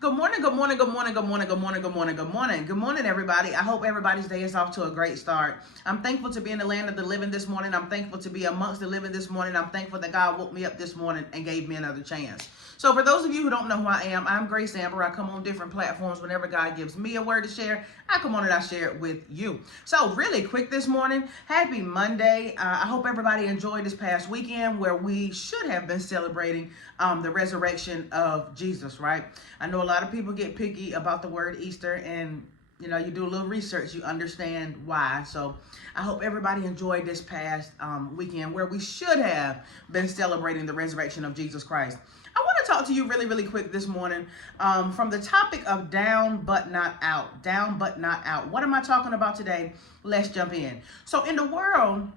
Good morning, good morning, good morning, good morning, good morning, good morning, good morning. Good morning, everybody. I hope everybody's day is off to a great start. I'm thankful to be in the land of the living this morning. I'm thankful to be amongst the living this morning. I'm thankful that God woke me up this morning and gave me another chance. So for those of you who don't know who I am, I'm Grace Amber. I come on different platforms whenever God gives me a word to share. I come on and I share it with you. So really quick this morning, happy Monday. I hope everybody enjoyed this past weekend where we should have been celebrating the resurrection of Jesus, right? I know a lot of people get picky about the word Easter, and you do a little research, you understand why. So I hope everybody enjoyed this past weekend where we should have been celebrating the resurrection of Jesus Christ. I want to talk to you really, really quick this morning from the topic of down but not out. Down but not out. What am I talking about today? Let's jump in. So in the world,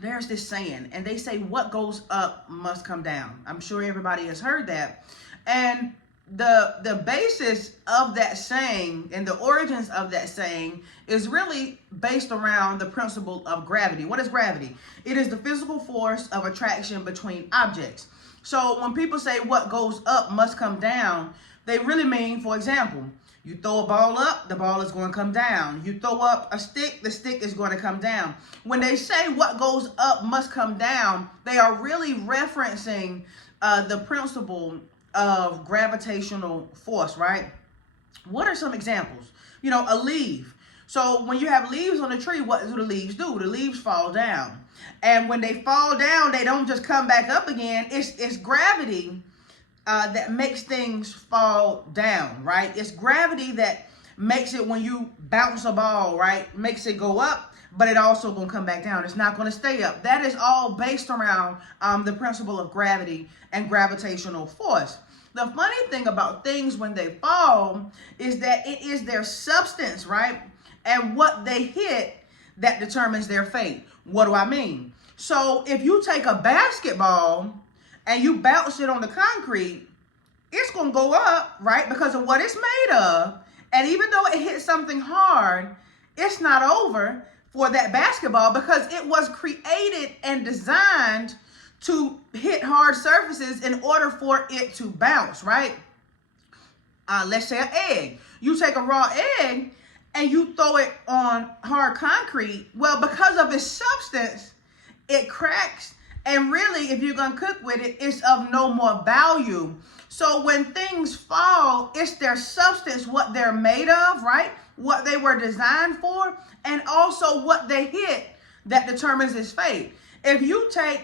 there's this saying, and they say what goes up must come down. I'm sure everybody has heard that. And the basis of that saying and the origins of that saying is really based around the principle of gravity. What is gravity? It is the physical force of attraction between objects. So when people say what goes up must come down, they really mean, for example, you throw a ball up, the ball is going to come down. You throw up a stick, the stick is going to come down. When they say what goes up must come down, they are really referencing the principle of gravitational force, right? What are some examples? A leaf. So when you have leaves on a tree, what do the leaves do? The leaves fall down. And when they fall down, they don't just come back up again. It's gravity that makes things fall down, right? It's gravity that makes it, when you bounce a ball, right, makes it go up, but it also gonna come back down. It's not gonna stay up. That is all based around the principle of gravity and gravitational force. The funny thing about things when they fall is that it is their substance, right, and what they hit that determines their fate. What do I mean? So if you take a basketball and you bounce it on the concrete, it's going to go up, right? Because of what it's made of. And even though it hit something hard, it's not over for that basketball because it was created and designed to hit hard surfaces in order for it to bounce, right? Let's say an egg. You take a raw egg and you throw it on hard concrete. Well, because of its substance, it cracks. And really, if you're going to cook with it, it's of no more value. So when things fall, it's their substance, what they're made of, right? What they were designed for, and also what they hit that determines its fate. If you take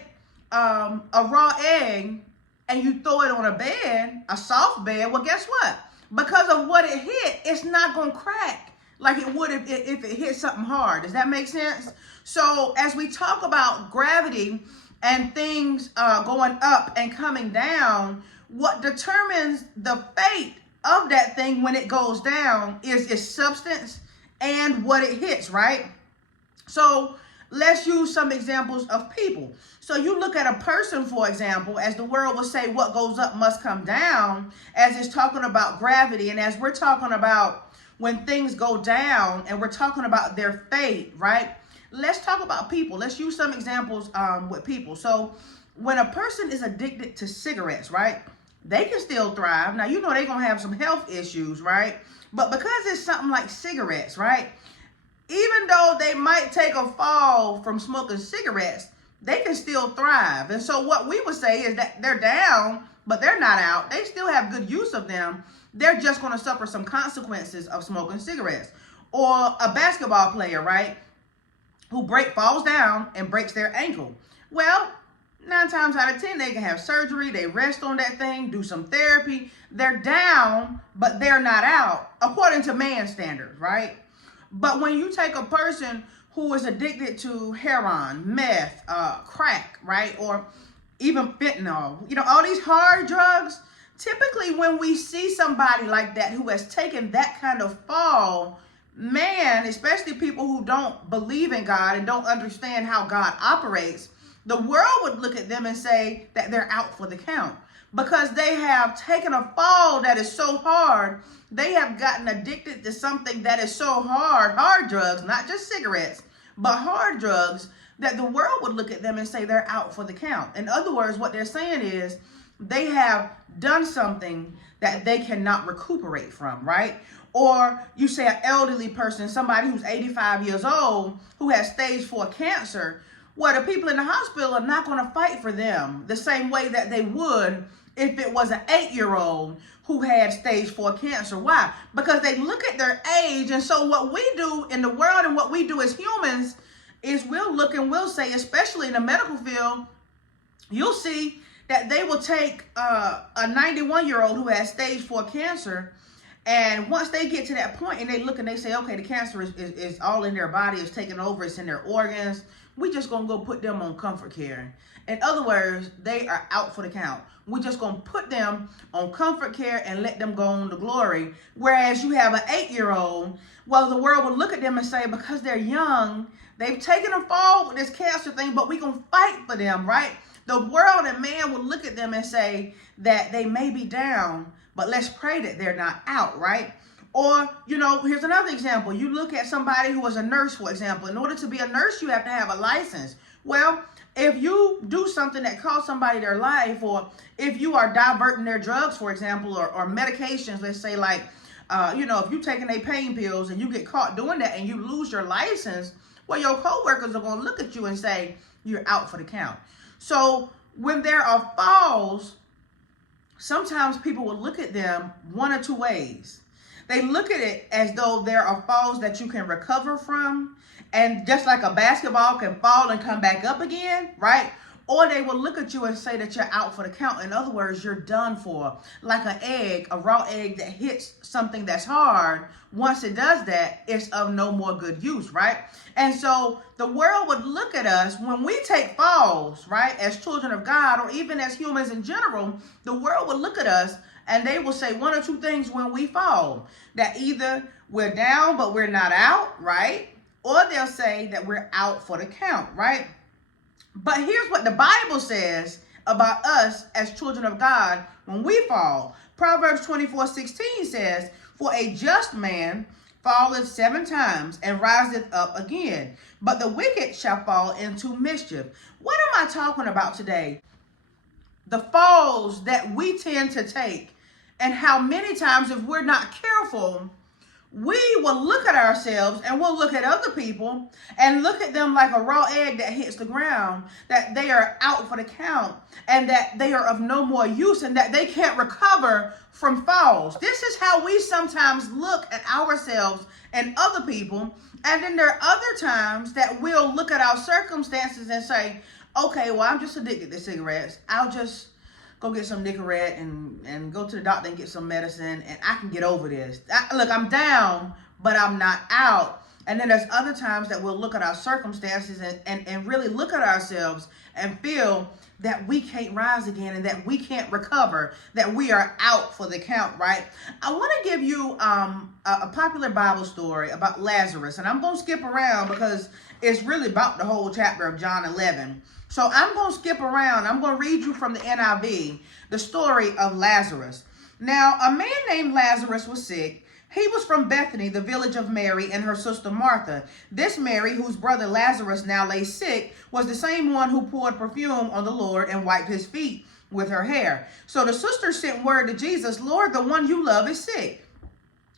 a raw egg and you throw it on a bed, a soft bed, well, guess what? Because of what it hit, it's not going to crack like it would if it hit something hard. Does that make sense? So as we talk about gravity and things going up and coming down, what determines the fate of that thing when it goes down is its substance and what it hits, right? So let's use some examples of people. So you look at a person, for example, as the world will say what goes up must come down, as it's talking about gravity, and as we're talking about when things go down and we're talking about their fate, right? Let's talk about people. Let's use some examples with people. So when a person is addicted to cigarettes, right, they can still thrive. Now, they're going to have some health issues, right? But because it's something like cigarettes, right, even though they might take a fall from smoking cigarettes, they can still thrive. And so what we would say is that they're down, but they're not out. They still have good use of them. They're just going to suffer some consequences of smoking cigarettes. Or a basketball player, right, who falls down and breaks their ankle. Well, 9 times out of 10, they can have surgery. They rest on that thing, do some therapy. They're down, but they're not out, according to man's standards, right? But when you take a person who is addicted to heroin, meth, crack, right, or even fentanyl, all these hard drugs, typically when we see somebody like that who has taken that kind of fall, man, especially people who don't believe in God and don't understand how God operates, the world would look at them and say that they're out for the count because they have taken a fall that is so hard. They have gotten addicted to something that is so hard drugs, not just cigarettes, but hard drugs, that the world would look at them and say they're out for the count. In other words, what they're saying is they have done something that they cannot recuperate from, right? Or you say an elderly person, somebody who's 85 years old, who has stage 4 cancer. Well, the people in the hospital are not going to fight for them the same way that they would if it was an 8-year-old who had stage 4 cancer. Why? Because they look at their age. And so what we do in the world and what we do as humans is we'll look and we'll say, especially in the medical field, you'll see that they will take a 91-year-old who has stage 4 cancer, and once they get to that point and they look and they say, okay, the cancer is all in their body, it's taking over, it's in their organs, we just gonna go put them on comfort care. In other words, they are out for the count. We're just gonna put them on comfort care and let them go on to glory. Whereas you have an 8-year-old, well, the world will look at them and say, because they're young, they've taken a fall with this cancer thing, but we're gonna fight for them, right? The world and man will look at them and say that they may be down, but let's pray that they're not out, right? Or, here's another example. You look at somebody who was a nurse, for example. In order to be a nurse, you have to have a license. Well, if you do something that costs somebody their life, or if you are diverting their drugs, for example, or medications, let's say like, if you're taking their pain pills and you get caught doing that and you lose your license, well, your coworkers are going to look at you and say, you're out for the count. So when there are falls, sometimes people will look at them one or two ways. They look at it as though there are falls that you can recover from, and just like a basketball can fall and come back up again, right? Or they will look at you and say that you're out for the count. In other words, you're done for. Like an egg, a raw egg that hits something that's hard, once it does that, it's of no more good use, right? And so the world would look at us when we take falls, right, as children of God, or even as humans in general, the world would look at us and they will say one or two things when we fall. That either we're down but we're not out, right? Or they'll say that we're out for the count, right? But here's what the Bible says about us as children of God when we fall. Proverbs 24:16 says, for a just man falleth 7 times and riseth up again, but the wicked shall fall into mischief. What am I talking about today? The falls that we tend to take, and how many times, if we're not careful, we will look at ourselves and we'll look at other people and look at them like a raw egg that hits the ground, that they are out for the count and that they are of no more use and that they can't recover from falls. This is how we sometimes look at ourselves and other people. And then there are other times that we'll look at our circumstances and say, okay, well, I'm just addicted to cigarettes. I'll just go get some Nicorette and go to the doctor and get some medicine, and I can get over this. Look, I'm down, but I'm not out. And then there's other times that we'll look at our circumstances and really look at ourselves and feel that we can't rise again and that we can't recover, that we are out for the count, right? I want to give you a popular Bible story about Lazarus, and I'm going to skip around because it's really about the whole chapter of John 11. So I'm going to skip around. I'm going to read you from the NIV, the story of Lazarus. Now, a man named Lazarus was sick. He was from Bethany, the village of Mary and her sister Martha. This Mary, whose brother Lazarus now lay sick, was the same one who poured perfume on the Lord and wiped his feet with her hair. So the sister sent word to Jesus, Lord, the one you love is sick.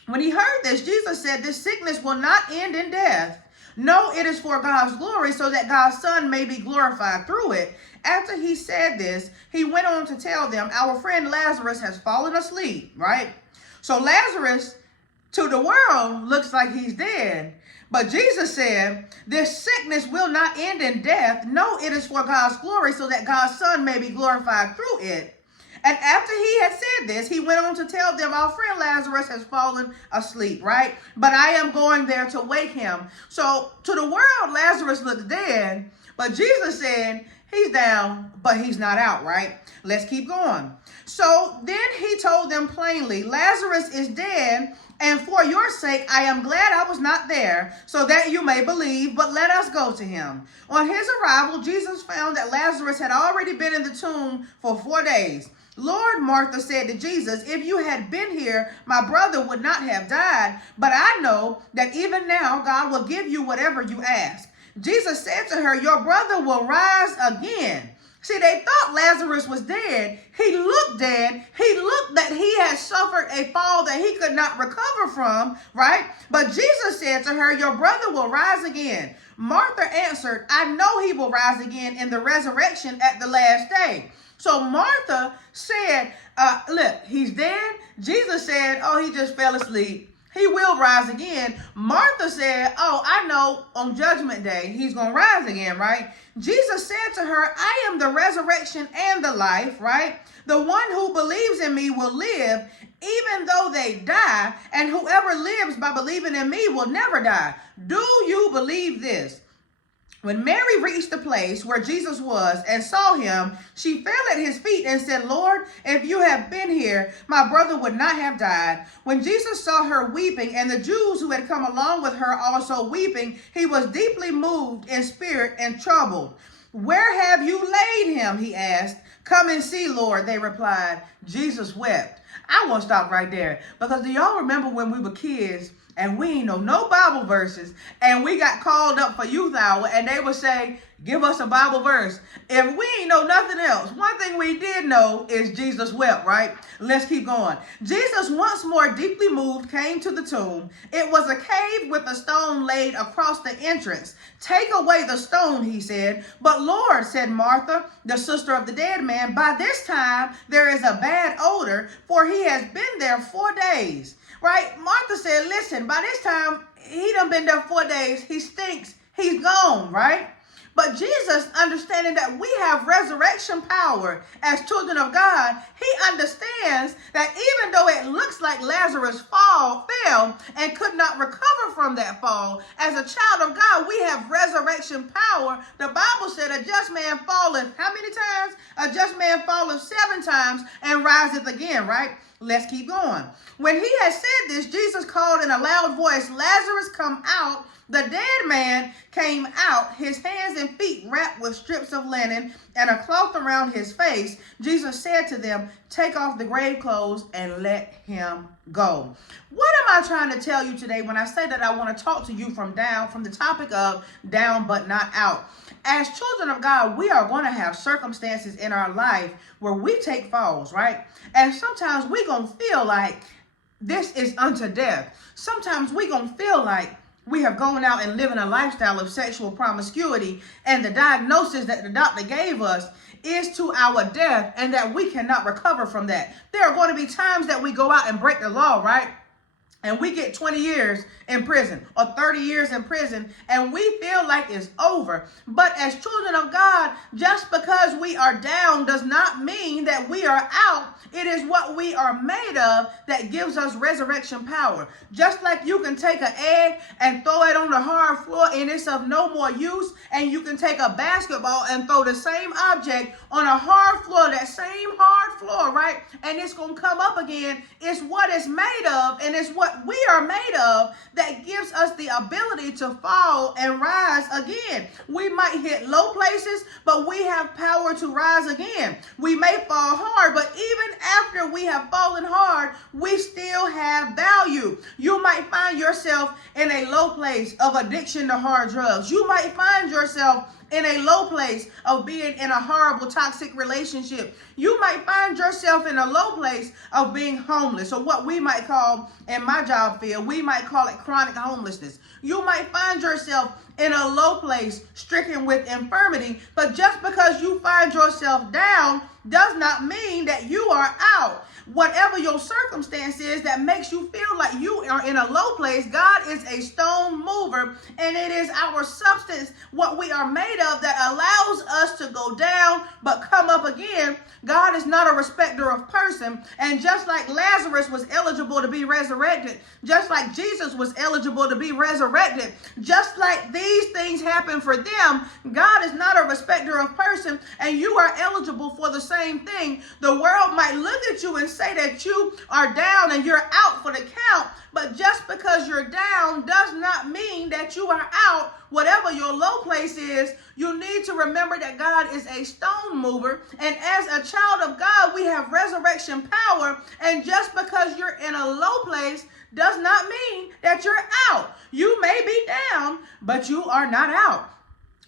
When he heard this, Jesus said, this sickness will not end in death. No, it is for God's glory, so that God's Son may be glorified through it. After he said this, he went on to tell them, our friend Lazarus has fallen asleep, right? So Lazarus, to the world, looks like he's dead. But Jesus said, this sickness will not end in death. No, it is for God's glory, so that God's Son may be glorified through it. And after he had said this, he went on to tell them, our friend Lazarus has fallen asleep, right? But I am going there to wake him. So to the world, Lazarus looks dead. But Jesus said, he's down, but he's not out, right? Let's keep going. So then he told them plainly, Lazarus is dead, and for your sake, I am glad I was not there, so that you may believe, but let us go to him. On his arrival, Jesus found that Lazarus had already been in the tomb for 4 days. Lord, Martha said to Jesus, if you had been here, my brother would not have died, but I know that even now God will give you whatever you ask. Jesus said to her, your brother will rise again. See, they thought Lazarus was dead. He looked dead. He looked that he had suffered a fall that he could not recover from, right? But Jesus said to her, your brother will rise again. Martha answered, I know he will rise again in the resurrection at the last day. So Martha said, look, he's dead. Jesus said, oh, he just fell asleep. He will rise again. Martha said, oh, I know on judgment day, he's going to rise again, right? Jesus said to her, I am the resurrection and the life, right? The one who believes in me will live even though they die, and whoever lives by believing in me will never die. Do you believe this? When Mary reached the place where Jesus was and saw him, she fell at his feet and said, Lord, if you had been here, my brother would not have died. When Jesus saw her weeping and the Jews who had come along with her also weeping, he was deeply moved in spirit and troubled. Where have you laid him? He asked. Come and see, Lord, they replied. Jesus wept. I want to stop right there because do y'all remember when we were kids and we ain't know no Bible verses and we got called up for youth hour and they would say, give us a Bible verse. If we ain't know nothing else, one thing we did know is Jesus wept, right? Let's keep going. Jesus, once more deeply moved, came to the tomb. It was a cave with a stone laid across the entrance. Take away the stone, he said. But Lord, said Martha, the sister of the dead man, by this time there is a bad odor, for he has been there 4 days. Right? Martha said, listen, by this time, he done been there 4 days. He stinks. He's gone, right? But Jesus, understanding that we have resurrection power as children of God, he understands that even though it looks like Lazarus fell and could not recover from that fall, as a child of God, we have resurrection power. The Bible said a just man falleth, how many times? A just man falleth 7 times and riseth again, right? Let's keep going. When he had said this, Jesus called in a loud voice, Lazarus, come out. The dead man came out, his hands and feet wrapped with strips of linen and a cloth around his face. Jesus said to them, take off the grave clothes and let him go. What am I trying to tell you today when I say that I want to talk to you from the topic of down but not out? As children of God, we are going to have circumstances in our life where we take falls, right? And sometimes we're going to feel like this is unto death. Sometimes we're going to feel like we have gone out and living a lifestyle of sexual promiscuity, and the diagnosis that the doctor gave us is to our death, and that we cannot recover from that. There are going to be times that we go out and break the law, right? And we get 20 years in prison or 30 years in prison, and we feel like it's over. But as children of God, just because we are down does not mean that we are out. It is what we are made of that gives us resurrection power. Just like you can take an egg and throw it on the hard floor and it's of no more use, and you can take a basketball and throw the same object on a hard floor, that same hard floor, right? And it's going to come up again. It's what it's made of, and it's what we are made of that gives us the ability to fall and rise again. We might hit low places, but we have power to rise again. We may fall hard, but even after we have fallen hard, we still have value. You might find yourself in a low place of addiction to hard drugs. You might find yourself in a low place of being in a horrible toxic relationship. You might find yourself in a low place of being homeless, or what we might call, in my job field, we might call it chronic homelessness. You might find yourself in a low place stricken with infirmity, but just because you find yourself down does not mean that you are out. Whatever your circumstance is that makes you feel like you are in a low place, God is a stone mover, and it is our substance, what we are made of, that allows us to go down but come up again. God is not a respecter of person, and just like Lazarus was eligible to be resurrected, just like Jesus was eligible to be resurrected, just like these things happen for them, God is not a respecter of person, and you are eligible for the same thing. The world might look at you and say that you are down and you're out for the count, but just because you're down does not mean that you are out. Whatever your low place is, you need to remember that God is a stone mover, and as a child of God, we have resurrection power, and just because you're in a low place does not mean that you're out. You may be down, but you are not out.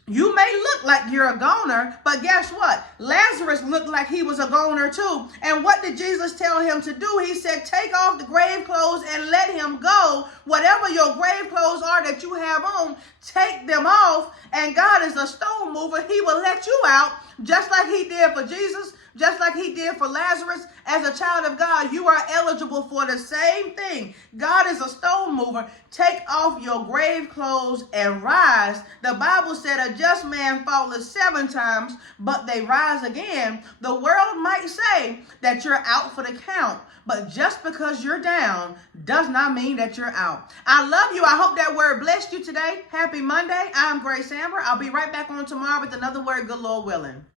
You may look like you're a goner, but guess what? Lazarus looked like he was a goner too. And what did Jesus tell him to do? He said, take off the grave clothes and let him go. Whatever your grave clothes are that you have on, take them off. And God is a stone mover. He will let you out, just like he did for Jesus, just like he did for Lazarus. As a child of God, you are eligible for the same thing. God is a stone mover. Take off your grave clothes and rise. The Bible said a just man falleth 7 times, but they rise again. The world might say that you're out for the count, but just because you're down does not mean that you're out. I love you. I hope that word blessed you today. Happy Monday. I'm Grace Amber. I'll be right back on tomorrow with another word, good Lord willing.